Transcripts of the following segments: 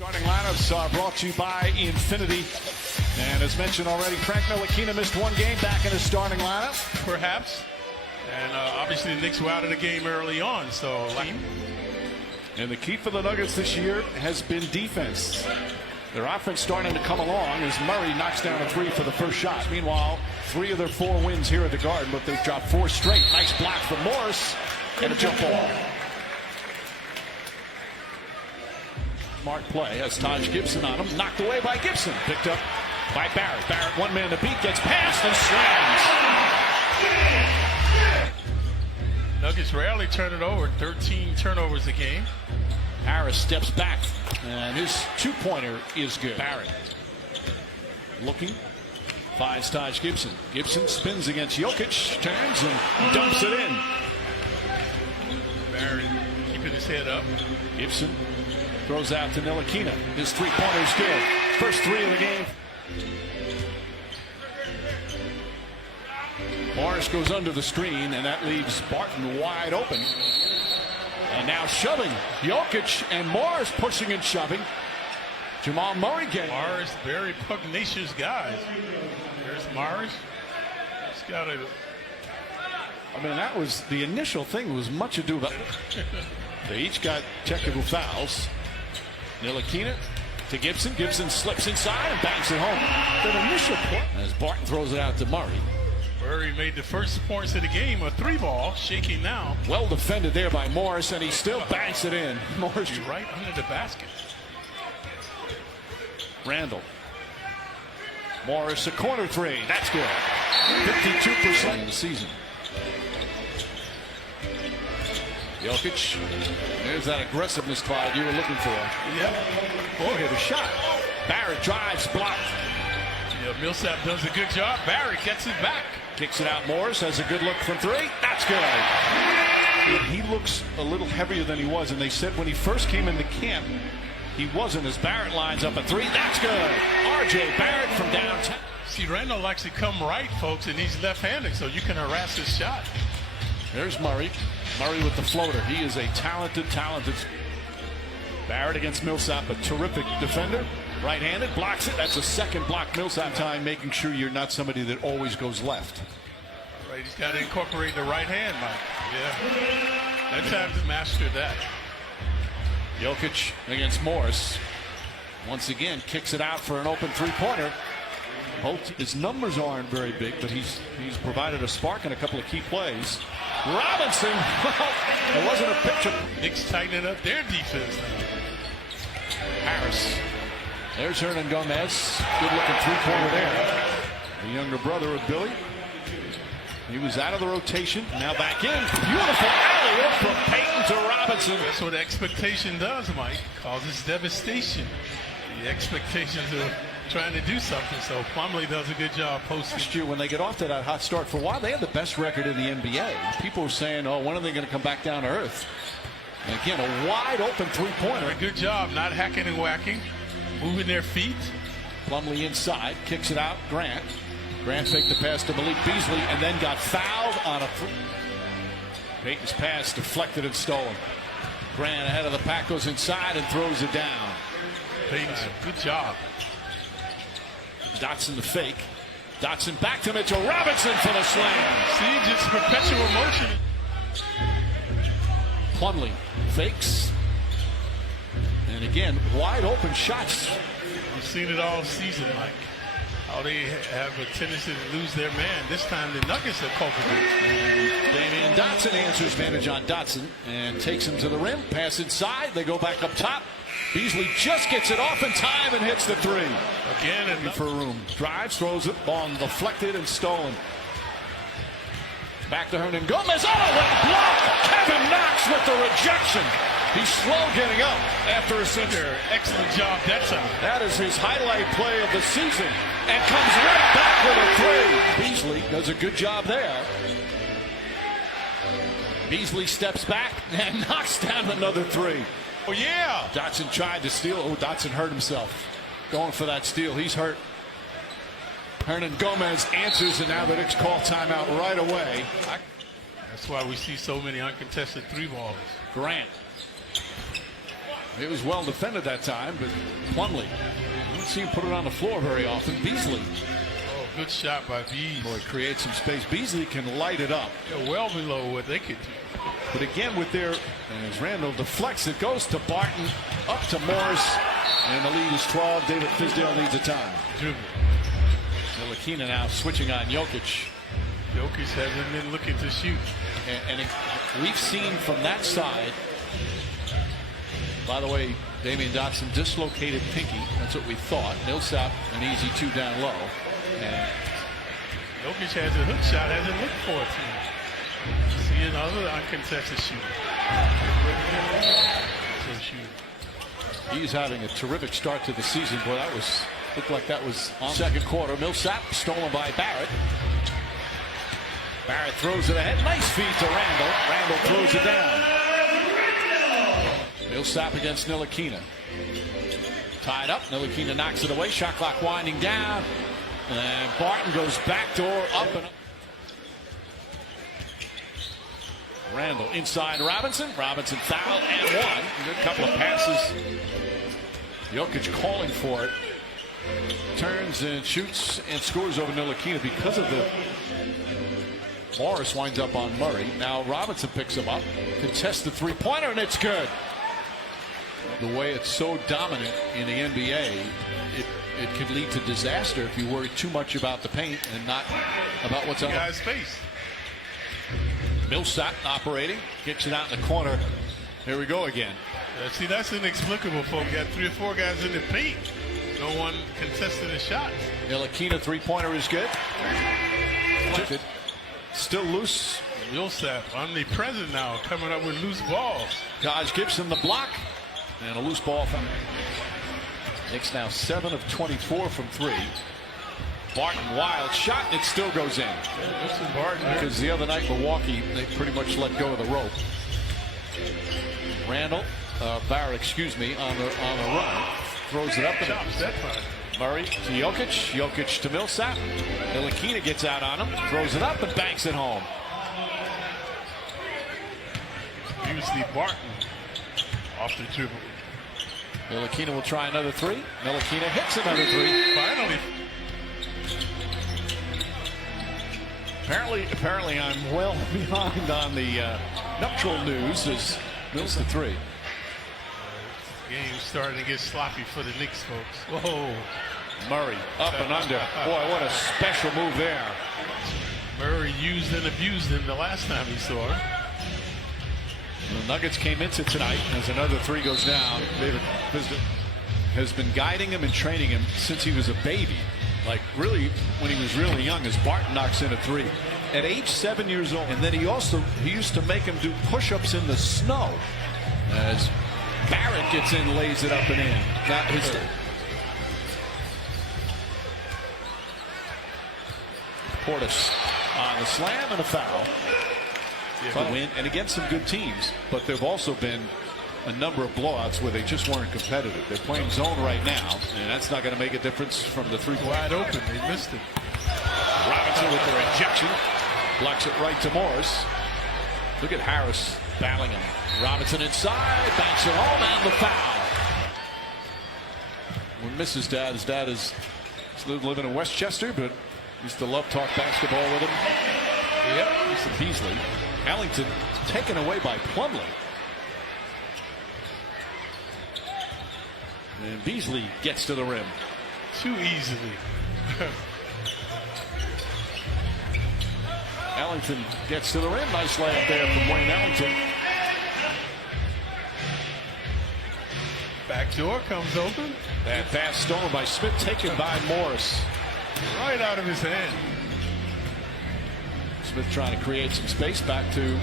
Starting lineups are brought to you by Infinity. And as mentioned already, Frank Ntilikina missed one game back in his starting lineup. Perhaps. And obviously the Knicks were out of the game early on. And the key for the Nuggets this year has been defense. Their offense starting to come along as Murray knocks down a three for the first shot. Meanwhile, 3 of their 4 wins here at the Garden, but they've dropped 4 straight. Nice block from Morris and a jump ball. Smart play has Taj Gibson on him. Knocked away by Gibson. Picked up by Barrett. Barrett, one man to beat, gets past and slams. Nuggets rarely turn it over. 13 turnovers a game. Harris steps back, and his two-pointer is good. Barrett looking, finds Taj Gibson. Gibson spins against Jokic, turns and dumps it in. Barrett keeping his head up. Gibson throws out to Ntilikina. His three-pointer is good. First 3 of the game. Morris goes under the screen, and that leaves Barton wide open. And now shoving. Jokic and Morris pushing and shoving. Jamal Murray getting. Morris, very pugnacious guys. There's Morris. He's got a. I mean, that was the initial thing. Was much ado about. They each got technical fouls. Ntilikina to Gibson. Gibson slips inside and bangs it home. The initial point as Barton throws it out to Murray. Murray made the first points of the game, a 3-ball, shaking now. Well defended there by Morris, and he still banks it in. Morris right under the basket. Randall. Morris, a corner 3. That's good. 52% in the season. Jokic. There's that aggressiveness, Clyde, you were looking for. Yep. Oh, hit a shot. Barrett drives, blocked. Yeah, Millsap does a good job. Barrett gets it back. Kicks it out. Morris has a good look from 3. That's good. He looks a little heavier than he was, and they said when he first came into camp, he wasn't. As Barrett lines up a 3. That's good. R.J. Barrett from downtown. See, Randall likes to come right, folks, and he's left-handed, so you can harass his shot. There's Murray. Murray with the floater. He is a talented. Barrett against Millsap, a terrific defender. Right-handed, blocks it. That's a second block. Millsap time, making sure you're not somebody that always goes left. Right, he's got to incorporate the right hand, Mike. Yeah, that's how to master that. Jokic against Morris. Once again, kicks it out for an open 3-pointer. His numbers aren't very big, but he's provided a spark in a couple of key plays. Robinson, well, it wasn't a picture. Knicks tightening up their defense now. Harris. There's Hernan Gomez. Good looking 3-pointer there. The younger brother of Billy. He was out of the rotation. Now back in. Beautiful alley-oop from Payton to Robinson. That's what expectation does, Mike. Causes devastation. The expectations of trying to do something. So Plumlee does a good job posting. Last year, when they get off to that hot start, for a while, they had the best record in the NBA. People were saying, oh, when are they going to come back down to earth? And again, a wide open 3-pointer. Good job not hacking and whacking. Moving their feet. Plumlee inside, kicks it out. Grant faked the pass to Malik Beasley and then got fouled on a three. Payton's pass deflected and stolen. Grant ahead of the pack goes inside and throws it down. Payton's good job. Dotson the fake. Dotson back to Mitchell Robinson for the slam. See, just perpetual motion. Plumlee fakes. And again, wide open shots. We've seen it all season, Mike. How they have a tendency to lose their man. This time the Nuggets are culpable. Damian Dotson answers advantage on Dotson and takes him to the rim. Pass inside. They go back up top. Beasley just gets it off in time and hits the 3. Again, and for room. Drives, throws it on, deflected and stolen. Back to Hernan Gomez. Oh, what a block! Kevin Knox with the rejection. He's slow getting up after a center. Excellent job that time. That is his highlight play of the season. And comes right back with a 3. Beasley does a good job there. Beasley steps back and knocks down another 3. Oh, yeah. Dotson tried to steal. Oh, Dotson hurt himself. Going for that steal. He's hurt. Hernan Gomez answers, and now the Knicks call timeout right away. That's why we see so many uncontested 3-ballers. Grant It was well defended that time, but Plumlee, don't see him put it on the floor very often. Beasley. Oh, good shot by Beasley. Boy, creates some space. Beasley can light it up. They're well below what they could do. But again, with their, and as Randall deflects, it goes to Barton, up to Morris, and the lead is 12. David Fizdale needs a time. Ntilikina now switching on Jokic. Jokic hasn't been looking to shoot. And we've seen from that side, by the way, Damian Dotson dislocated pinky. That's what we thought. Millsap, an easy 2 down low. And Jokic has a hook shot, hasn't looked for it too. See another uncontested shooter. He's having a terrific start to the season. Boy, that looked like that was on second quarter. Millsap stolen by Barrett. Barrett throws it ahead. Nice feed to Randall. Randall throws it down. Millsap against Ntilikina. Tied up. Ntilikina knocks it away. Shot clock winding down. And Barton goes backdoor up and up. Randall inside Robinson. Robinson fouled and one. Good couple of passes. Jokic calling for it. Turns and shoots and scores over Ntilikina because of the. Morris winds up on Murray. Now Robinson picks him up. Contests the three-pointer and it's good. The way it's so dominant in the NBA, it can lead to disaster if you worry too much about the paint and not about what's on the guy's face. Millsap operating, gets it out in the corner. Here we go again. See, that's inexplicable, folks. Got 3 or 4 guys in the paint. No one contested the shots. Ntilikina three-pointer is good. Still loose. Millsap omnipresent now, coming up with loose balls. Taj Gibson the block and a loose ball from Knicks now 7 of 24 from 3. Barton wild shot and it still goes in. Barton, because the other night Milwaukee they pretty much let go of the rope. Randall, Barrett, excuse me, on the run, throws it up. Murray to Jokic, Jokic to Millsap. Ntilikina gets out on him, throws it up and banks it home. Usually Barton off the dribble. Ntilikina will try another 3. Ntilikina hits another 3. Finally. Apparently I'm well behind on the nuptial news as Mills the 3. Game's starting to get sloppy for the Knicks, folks. Whoa. Murray up and under. Boy, what a special move there. Murray used and abused him the last time he saw him. The Nuggets came into tonight as another 3 goes down. David Fizdale has been guiding him and training him since he was a baby. Like really, when he was really young, as Barton knocks in a 3 at age 7 years old. And then he used to make him do push-ups in the snow. As Barrett gets in, lays it up and in. Got his. Portis on the slam and a foul. Yeah, win and against some good teams, but there've also been a number of blowouts where they just weren't competitive. They're playing zone right now, and that's not going to make a difference from the 3-point. Wide open, they missed it. Robinson with the rejection, blocks it right to Morris. Look at Harris battling him. Robinson inside, banks it home, and the foul. When misses dad, his dad is living in Westchester, but used to love talk basketball with him. Yep, he's the Beasley. Ellington taken away by Plumlee. And Beasley gets to the rim. Too easily. Ellington gets to the rim. Nice layup there from Wayne Ellington. Back door comes open. That pass stolen by Smith, taken by Morris. Right out of his hand. Smith trying to create some space. Back to,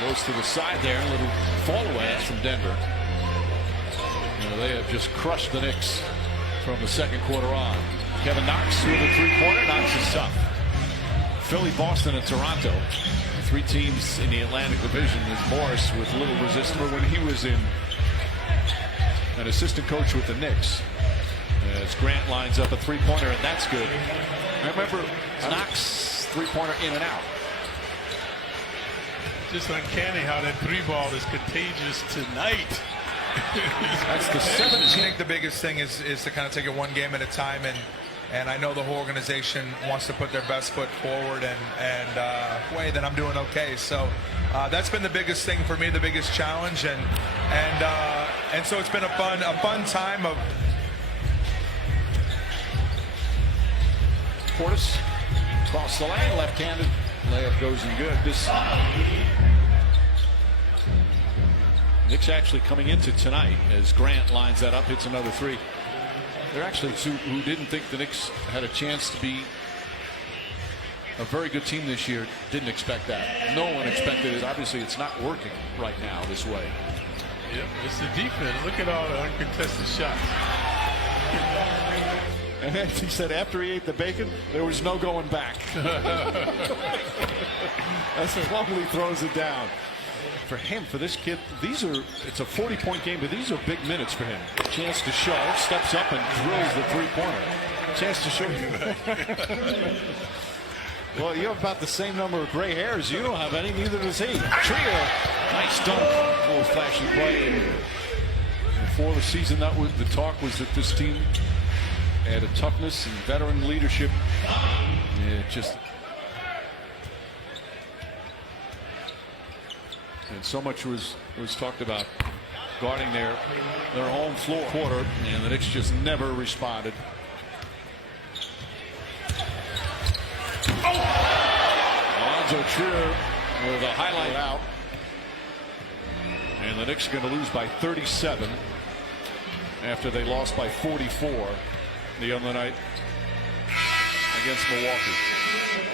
goes to the side there. A little fall away from Denver. You know, they have just crushed the Knicks from the second quarter on. Kevin Knox with a 3-pointer. Knox is tough. Philly, Boston, and Toronto. 3 teams in the Atlantic Division. There's Morris with little resistance when he was in an assistant coach with the Knicks. As Grant lines up a 3-pointer, and that's good. I remember Knox 3-pointer in and out. Just uncanny how that 3-ball is contagious tonight. That's the I 17th. think the biggest thing is to kind of take it one game at a time, and I know the whole organization wants to put their best foot forward, and way that I'm doing okay. So that's been the biggest thing for me, the biggest challenge, and so it's been a fun time of. Portis across the lane, left-handed layup goes in good. This Knicks actually coming into tonight as Grant lines that up, hits another three. They're actually two who didn't think the Knicks had a chance to be a very good team this year. Didn't expect that. No one expected it. Obviously, it's not working right now this way. Yep, it's the defense. Look at all the uncontested shots. And then he said after he ate the bacon, there was no going back. As Plumlee throws it down. For him, for this kid, it's a 40-point game, but these are big minutes for him. Chance to show, steps up and drills the three-pointer. Chance to show you. Well, you have about the same number of gray hairs. You don't have any, neither does he. Trio, nice dunk. A little flashy play. And before the season, the talk was that this team had a toughness and veteran leadership. And so much was talked about guarding their home floor quarter, and the Knicks just never responded. Alonzo Trier with a highlight out, and the Knicks are going to lose by 37 after they lost by 44 the other night against Milwaukee.